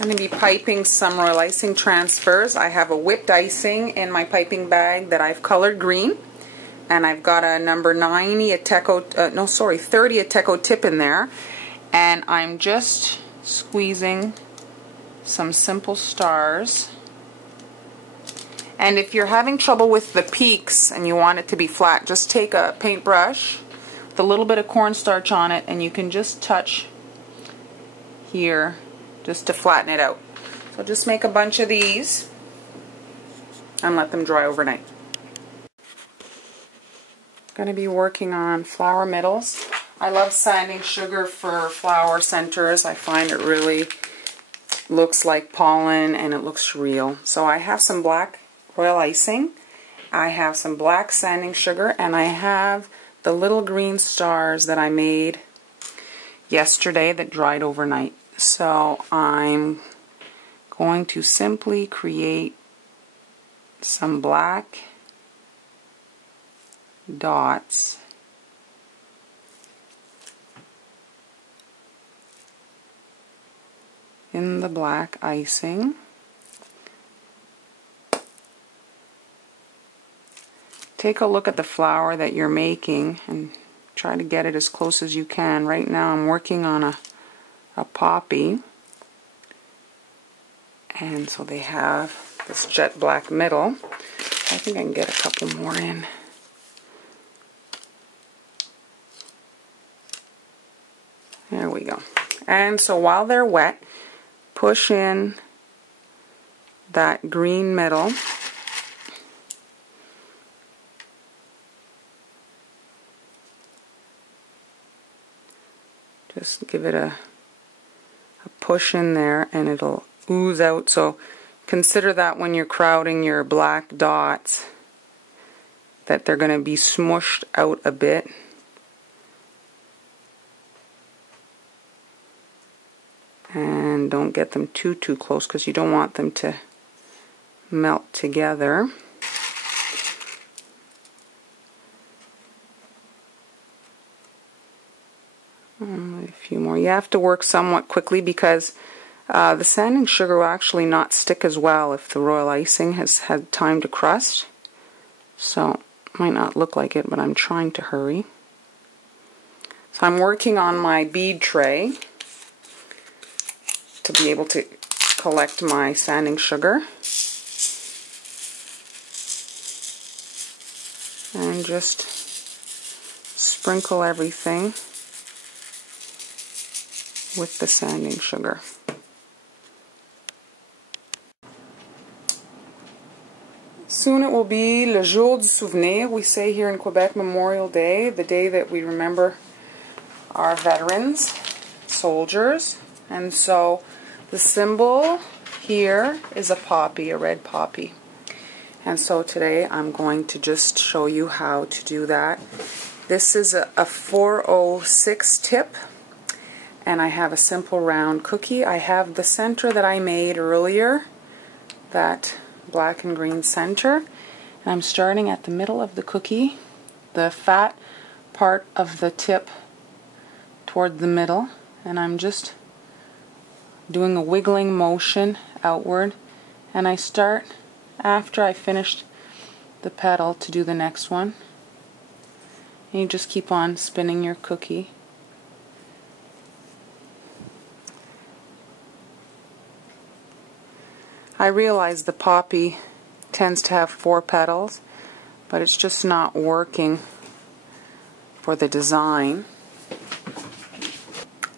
I'm going to be piping some royal icing transfers. I have a whipped icing in my piping bag that I've colored green. And I've got a number 30 Ateco tip in there. And I'm just squeezing some simple stars. And if you're having trouble with the peaks and you want it to be flat, just take a paintbrush with a little bit of cornstarch on it and you can just touch here just to flatten it out. So just make a bunch of these and let them dry overnight. Going to be working on flower middles. I love sanding sugar for flower centers. I find it really looks like pollen and it looks real. So I have some black royal icing, I have some black sanding sugar, and I have the little green stars that I made yesterday that dried overnight. So I'm going to simply create some black dots in the black icing. Take a look at the flower that you're making and try to get it as close as you can. Right now I'm working on a poppy, and so they have this jet black middle. I think I can get a couple more in. There we go. And so while they're wet, push in that green middle. Just give it a push in there and it'll ooze out. So consider that when you're crowding your black dots, that they're going to be smooshed out a bit. And don't get them too close because you don't want them to melt together. A few more. You have to work somewhat quickly because the sanding sugar will actually not stick as well if the royal icing has had time to crust. So it might not look like it, but I'm trying to hurry. So I'm working on my bead tray to be able to collect my sanding sugar. And just sprinkle everything with the sanding sugar. Soon it will be le jour du souvenir. We say here in Quebec, Memorial Day, the day that we remember our veterans, soldiers. And so the symbol here is a poppy, a red poppy. And so today I'm going to just show you how to do that. This is a 406 tip. And I have a simple round cookie. I have the center that I made earlier, that black and green center. And I'm starting at the middle of the cookie, the fat part of the tip toward the middle. And I'm just doing a wiggling motion outward. And I start after I finished the petal to do the next one. And you just keep on spinning your cookie. I realize the poppy tends to have 4 petals, but it's just not working for the design.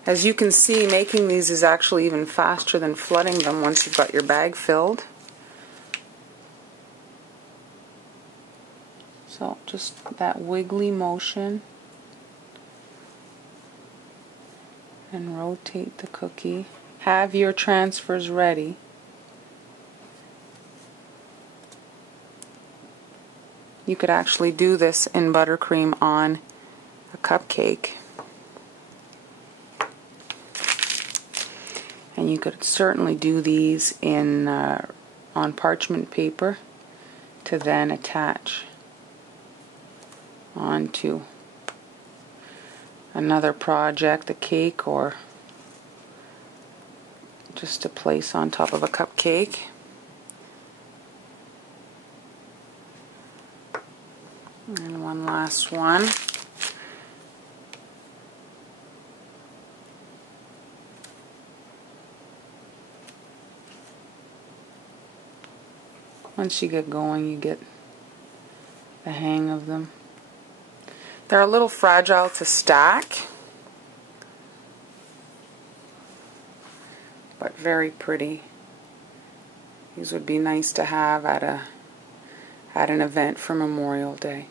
As you can see, making these is actually even faster than flooding them once you've got your bag filled. So just that wiggly motion and rotate the cookie. Have your transfers ready. You could actually do this in buttercream on a cupcake. And you could certainly do these in on parchment paper to then attach onto another project, a cake or just to place on top of a cupcake. And one last one. Once you get going, you get the hang of them. They're a little fragile to stack, but very pretty. These would be nice to have at an event for Memorial Day.